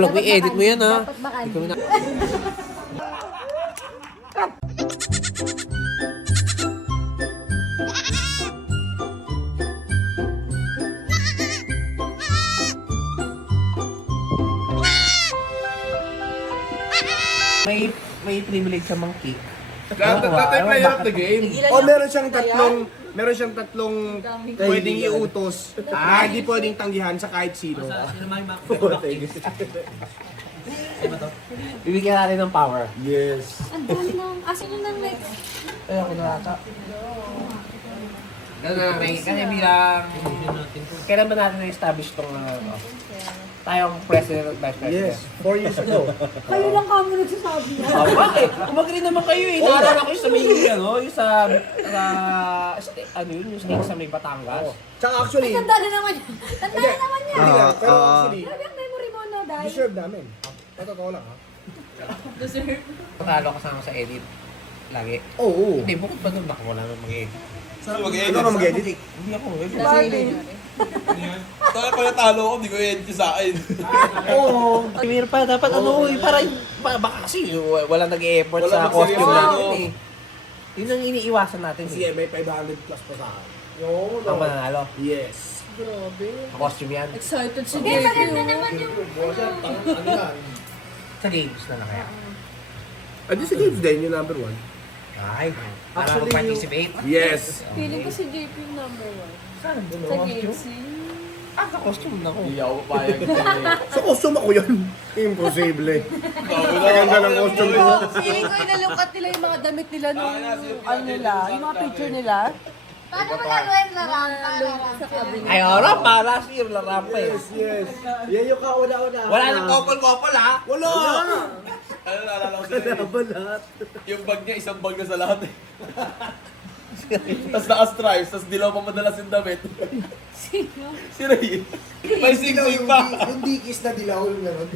Vlog, i-edit mo yan ha. Dapat bakan. Hindi kami na... May privilege sa monkey. That player of the game. O meron siyang tatlong pwedeng iutos na hindi pwedeng tanggihan sa kahit sino. Bibigyan natin ng power. Yes. Ang dami ng... Asan yung nang like... Ay, ako na ata. Kasi bilang... Kailan ba natin na-establish itong tayong president at vice president? Yes. 4 years ago. Kayo lang kamo nagsasabi. Bakit? Umagri naman kayo eh. Naalala ko yung sa may, yung sa yung snake sa may Batangas. Tsaka actually, Tanda na naman yan. Tanda na naman yan. hindi lang, pero actually, Grabe ang memory mo, no, dahil. deserve namin. Totoo lang ha. Patalo kasama sa edit. Lagi. Oo. Hindi, bukod pa doon. Baka wala nang mag-edit. Ano ka mag-edit? Hindi ako. Tala ko natalo ko, hindi ko i-edit sa akin. Oo. Meron pa, dapat baka kasi wala nag-e-effort Wala sa costume nagseryoso. natin eh. Yun ang iniiwasan natin Kasi eh. may 500 plus pa sa akin. Ang mananalo. Yes. Costume yan. Excited si Hindi, Jake. maganda naman yung... Sa games na kaya. Adi si Games din yung number 1. Ay, para Actually, mag-participate. Yes. Feeling ko si JP yung number 1. Saan doon? Sa Costume? games. Sa costume na ko. Hindi ako papayag. Sa costume ako yun. Imposible. Maganda ng costume ko. Feeling ko inalungkat nila yung mga damit nila nung ano nila, yung mga picture nila. Paano mo gagawin na rampa? Sa cabinet. Ay, ora pa. Last year, larap pa eh. Yes. Yan yung kauna-una. Wala nang couple-couple ha. Wala. Ano naalala ko sa'yo? Lahat. Yung bag niya, isang bag na sa lahat eh. Tapos naka-stripes, tapos dilaw pa madalas yung damit. Sino? Si Ray. May sing-sing pa. Yung dikis na dilaw yung gano'n.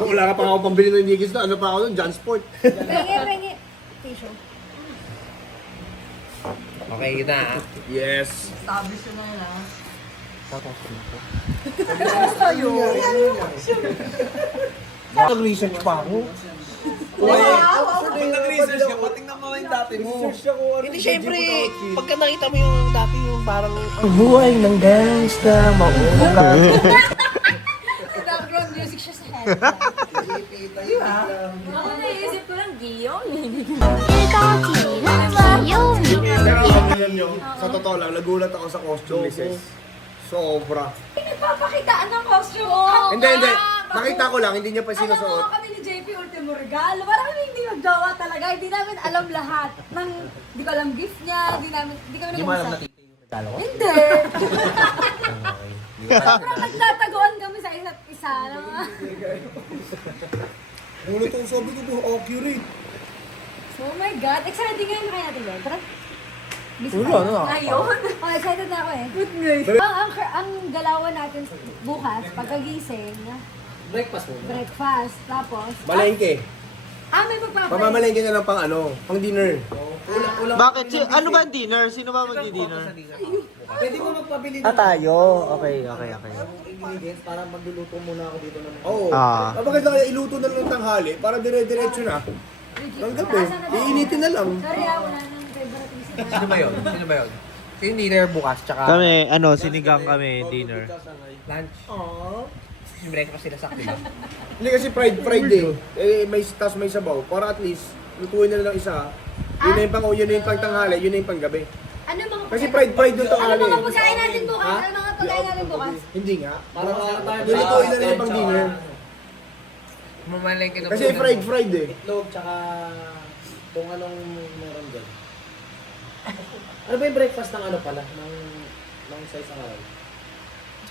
Wala ka pa ako pambili ng dikis na. Ano pa ako nun? Jansport. Rengi. Tissue. Okay, yun na. Yes. Establish yun na yun ah. Nag-research pa ako. Pag nag-research ka, patingnan mo na yung dati mo. Hindi, syempre, pagka nakita mo yung dati yung parang ang buhay ng gangsta, mauugat. Background music siya sa head. Ako naisip ko lang, Gion. Pero alam nyo, sa totoo lang, nagulat ako sa costume ni Sis. Sobra. Pinagpapakitaan ng costume. Hindi. Nakita ko lang, hindi niya pa Alam mo, sinusuot. kami ni JP Ultimo Regalo, parang kami hindi magjowa talaga. Hindi namin alam lahat. Hindi ko alam gift niya, hindi kami Hindi mo alam na nag-usap. tito yung regalo ko? Hindi. Sobrang nagtataguan kami sa isa't isa. Ulit ang sabi ko, accurate. Oh my God. Excited ngayon kaya natin yun. Tara. Wala, ano? Ayun. Oh, excited na ako eh. Ang galawan natin bukas, pagkagising, Breakfast mo. breakfast, tapos... Malengke. May magpapalit. Pamamalengke na lang pang dinner. Bakit? Ano ba ang dinner? Sino ba magdi-dinner? Pwede mo magpabili Tayo. Okay. ingredients para magluluto muna ako dito naman. Oo. Ah. Kapag iluto na lang ng tanghali para dire-diretso na. Ng gabi, iinitin na lang. Sorry wala nang favorite music. Sino ba yun? Sino yung dinner bukas, tsaka Kami, sinigang kami, dinner. lunch? Yung breakfast sila sa diba? Hindi kasi Friday, tas may sabaw. Para at least, lutuin na lang isa. Yun na yung pang tanghali, yun na yung pang gabi. Ano mga Kasi fried doon tanghali. Ano mga pagkain natin bukas? Ano mga pagkain natin bukas? Hindi nga. Nilutuin na lang yung pang dinner. Mamalengke na Kasi fried eh. Itlog, tsaka kung anong meron dyan. Ano ba yung breakfast ng ano pala? Ng size ng araw?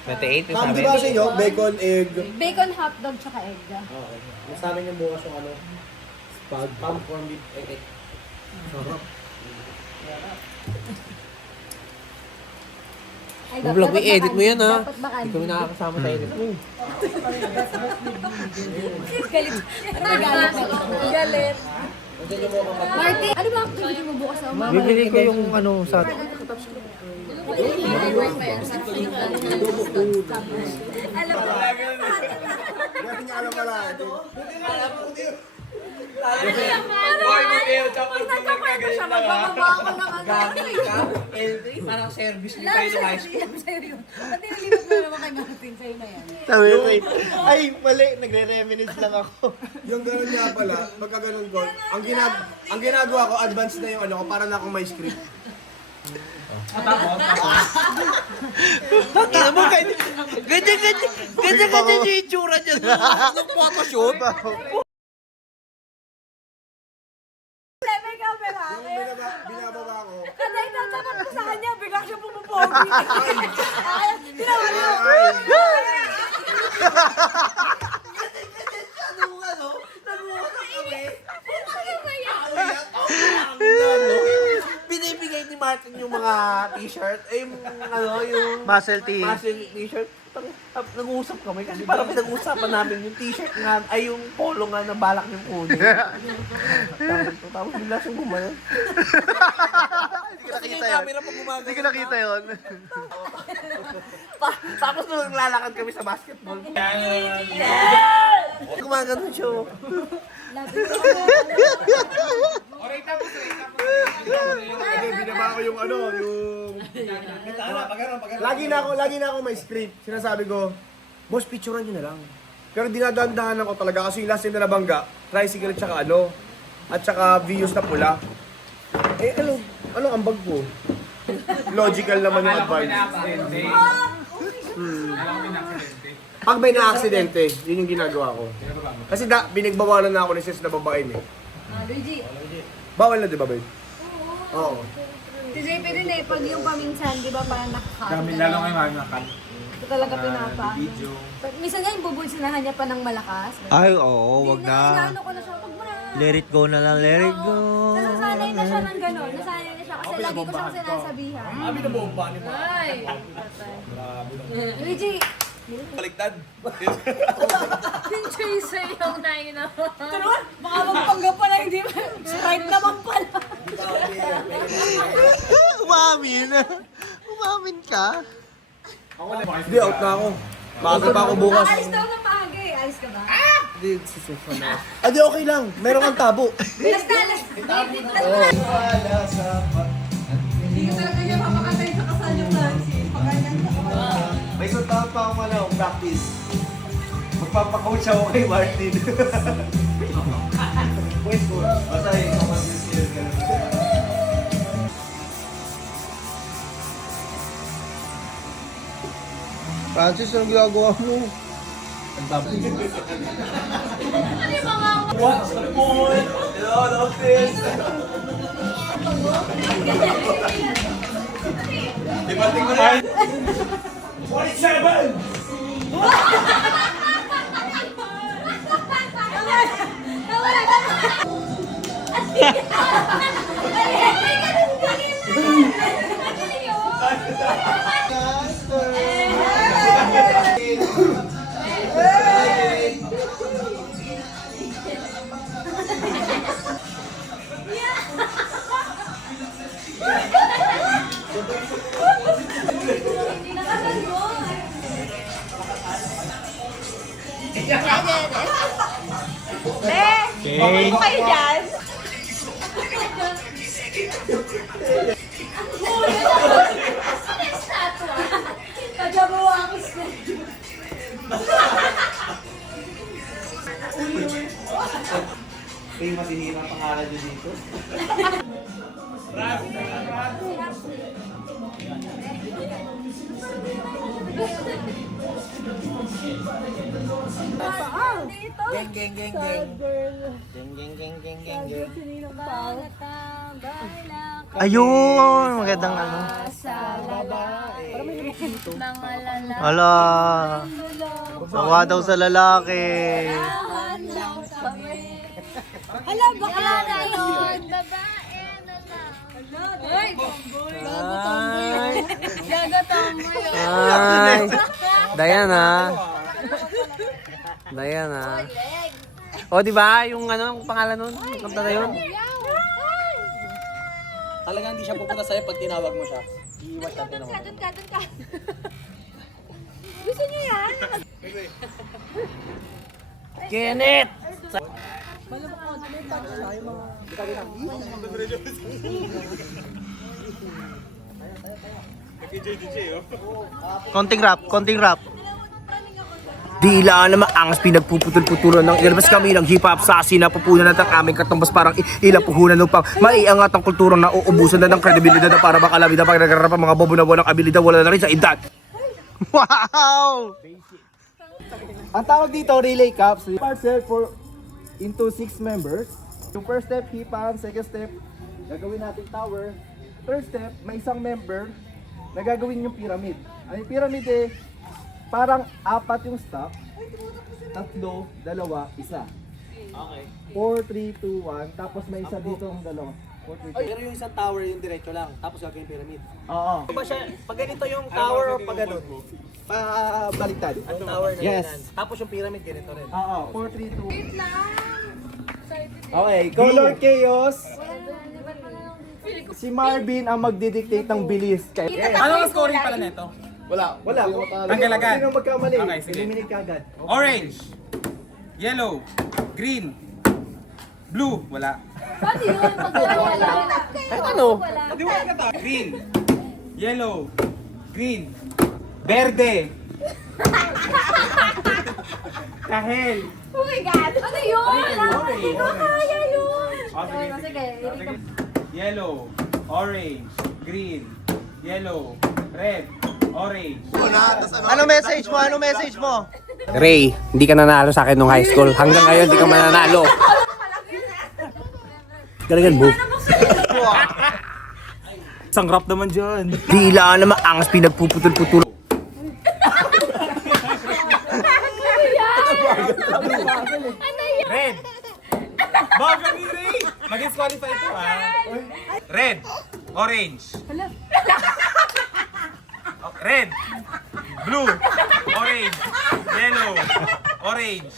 28 yung Ma'am, sabi. di ba sa inyo? Bacon, egg. Bacon, hotdog, tsaka egg. Okay. Mas namin yung bukas yung ano? Spag. Palm corn beef. Sarap. Ay, Vlog, i-edit mo yan ha. Dapat bakan. Hindi kami nakakasama sa edit mo. Galit. Nagalit ako. Galit. Nandiyan yung mukha mag- Marty, ano ba activity mo bukas sa umaga? Bibili ko yung sa... Alam mo, Hindi niya alam pala. Boy, Mateo, tapos Pag nagkakwento siya, magbababa ako ng ano. Gamit ka, entry, parang service niyo kayo ng high school. Sa'yo yun. Pati nalipat mo naman kay Martin, sa'yo na yan. Sabi ko, ay, mali, nagre-reminisce lang ako. Yung gano'n nga pala, pagka ganun ko, ang ginagawa ko, advance na yung ano ko, para na akong may script. Tingnan mo, ganyan yung itsura niya nung photoshoot. May camera. Binababa ko. Kada itatapat ko sa kanya, bigla siya pumupogi. Tinawa niyo. Binibigay ni Martin yung mga t-shirt, yung Muscle tee. muscle t-shirt. Nag-uusap kami kasi parang pinag-uusapan namin yung t-shirt nga, ay yung polo nga na balak yung kunin. Tapos bigla siyang gumanon. Hindi ko nakita Yung yun. camera pag gumagano. Hindi ko nakita yun. Tapos nung naglalakad kami sa basketball. Gumagano siya. Hindi, binaba ko yung ano, yung... Lagi na ako may script. Sinasabi ko, boss, picturean nyo na lang. Pero dinadahan-dahanan ko talaga kasi yung last time na nabangga, tricycle at saka ano, at saka Vios na pula. Eh, ano ang bag ko? Logical naman yung advice. Pag may na-aksidente, yun yung ginagawa ko. Kasi binigbawalan na ako ni sis na babae eh. Luigi, Bawal na, di ba, babe? Oo. si JP din eh, pag yung paminsan, di ba parang nakakaano. Dami lalo ngayon mga nakal. Ito talaga pinapa. Minsan nga yung bubulsinahan niya pa ng malakas. Ay, oo, wag na. Inaano ko na siya, wag mo na. Let it go na lang, let it go. Nasasanay na siya ng gano'n. Nasanay na siya kasi lagi ko siyang sinasabihan. Abi na bomba ni Mark. Ay! Luigi! Baliktad. Yung chaser yung nain na. Turuan! Baka magpangga pa na hindi ba? Sprite naman pala. Umamin. Umamin ka. Hindi, out na ako. Maaga pa ako bukas. Alis daw ng maaga eh. Alis ka ba? Hindi, susufa na. Ah, di okay lang. Meron kang tabo. Alas na, alas. Hindi ka talaga niya mapakatay sa kasal yung Nancy. Pagkanyan ka pa. May isang taon pa akong practice. Magpapakoach ako kay Martin. Wait po. Basta yung kapag-skills ka na. Francis, anong ginagawa mo? What's the point in all of this? Ibating ko na. 47! Okay. kayo dyan? Pagkabawa ako sa... Yung masihira pangalan niyo dito. Dito. Geng, geng, geng, geng. Geng, geng, geng, geng, geng, geng. Ayun, magandang ano. Sa lalaki. Mga lalaki. Ala. Sawa daw sa lalaki. Hala, bakla na yun. Babae na lang. Ay, gago tomboy. Gago tomboy. Ay. Diana. Diana. O, di ba? Yung ano, yung pangalan nun? Yung kanta na yun? Talagang hindi siya pupunta sa'yo pag tinawag mo siya. Iiwas siya, tinawag mo. Doon ka. Gusto niyo yan? Kenneth! Konting rap. Dila naman ang pinagpuputol-putulan ng ilabas kami ng hip-hop sa sinapupunan at ang aming katumbas parang ilang puhunan upang maiangat ang kulturang nauubusan na ng kredibilidad na para makalamida pag nagararap ang mga bobo na walang abilidad wala na rin sa edad. Wow! Ang tawag dito, relay cups. Parcel for into 6 members. Yung first step, hipan. Second step, gagawin natin tower. Third step, may isang member na gagawin yung pyramid. Ang pyramid parang 4 yung stop. 3, 2, 1, 1. Okay. 4, 3, 2, 1. Tapos may isa dito ang dalawa. 4, 3, 2. Pero yung isang tower yung diretso lang, tapos gagawin pyramid. Oo. Pag ganito yung tower o pag ganun? Baliktad. Ang tower na Yes. ganyan. Tapos yung pyramid ganito rin. Oo. 4, 3, 2. Wait lang. Okay. Color Chaos. Feeling ko Si Marvin ang magdidictate ng bilis. Ano ang scoring pala nito? Wala. Tanggal agad. Sino magkamali? Okay, sige. Eliminate ka agad. Orange, yellow, green, blue, wala. paano yun? Wala. Ano? Wala. Madiwala ka ta. Green, yellow, green, verde, kahel. Oh my God! Ano yun? Hindi ko kaya yun. Sige. Yellow, orange, green, yellow, red, orange. Ano message mo? Ray, hindi ka nanalo sa akin nung high school. Hanggang ngayon, hindi ka mananalo. Talagan mo. Isang rap naman dyan. Dila naman ang pinagpuputol-putulan. Red. Bago ni Ray. Mag-disqualify ito ha. Red, orange. Red, blue, orange, yellow, orange,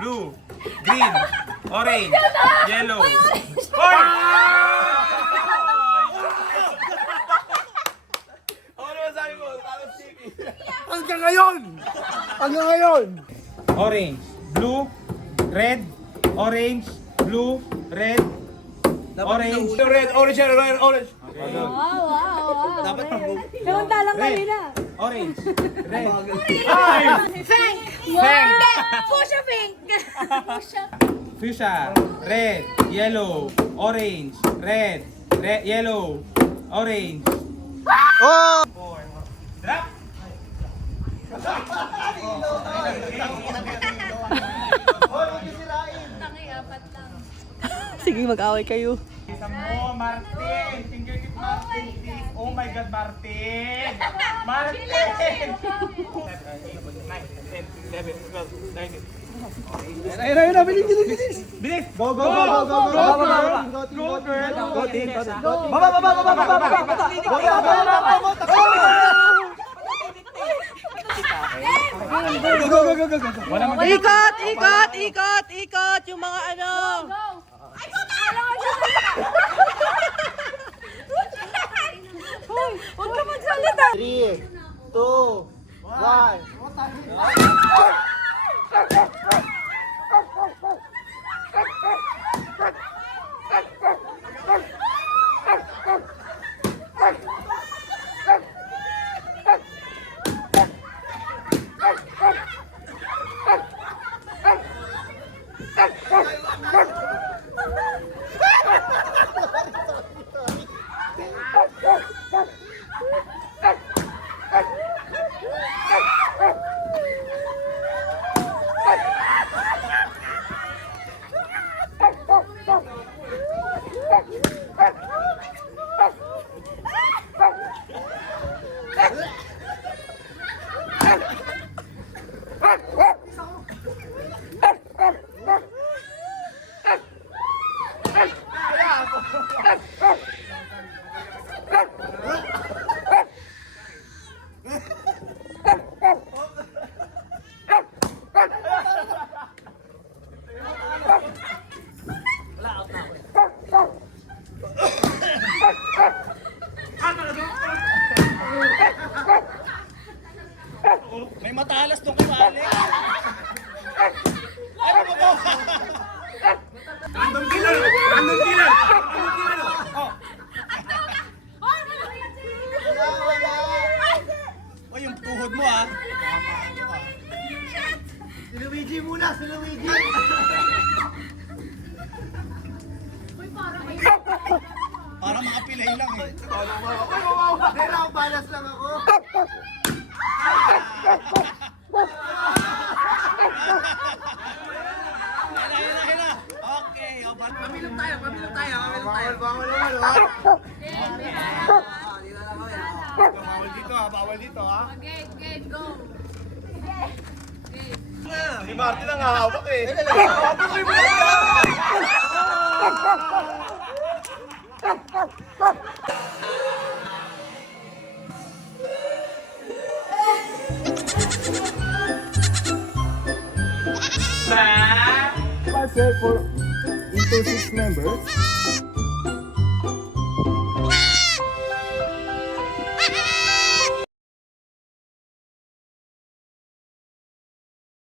blue, green, orange, yellow. Hanggang ngayon! Orange, blue, red, orange, blue, red, orange. Red, orange, orange. Wow. Dapat Namunta lang Red. kanina. Orange, red, Pink! Wow! Pusha pink! Pusha fuchsia, red, yellow, orange, red, yellow, orange. Oh! Drop! Sige, mag-away kayo. Oh, Martin! Fingertip Martin, please. Oh my God, Martin! Martin! 9, 10, 11, 12, 13. Ayun na, bilis. Bilis! Go, girl! Go, girl! Go, team. Baba! Go! Ikot! Yung mga ano. Go! Ay, puta! Huwag ka magsalita! 3, 2, 1. Luigi. Uy, parang may... Para makapilay lang eh. Ay, mawawa. Kailangan balas lang ako. Okay, o ba? Pamilong tayo, pamilong tayo, pamilong tayo. Bawal naman, ha? Bawal dito ha, bawal dito ha. Game, game, go. Si Martin ang hahawak eh. Parcel for into 6 members.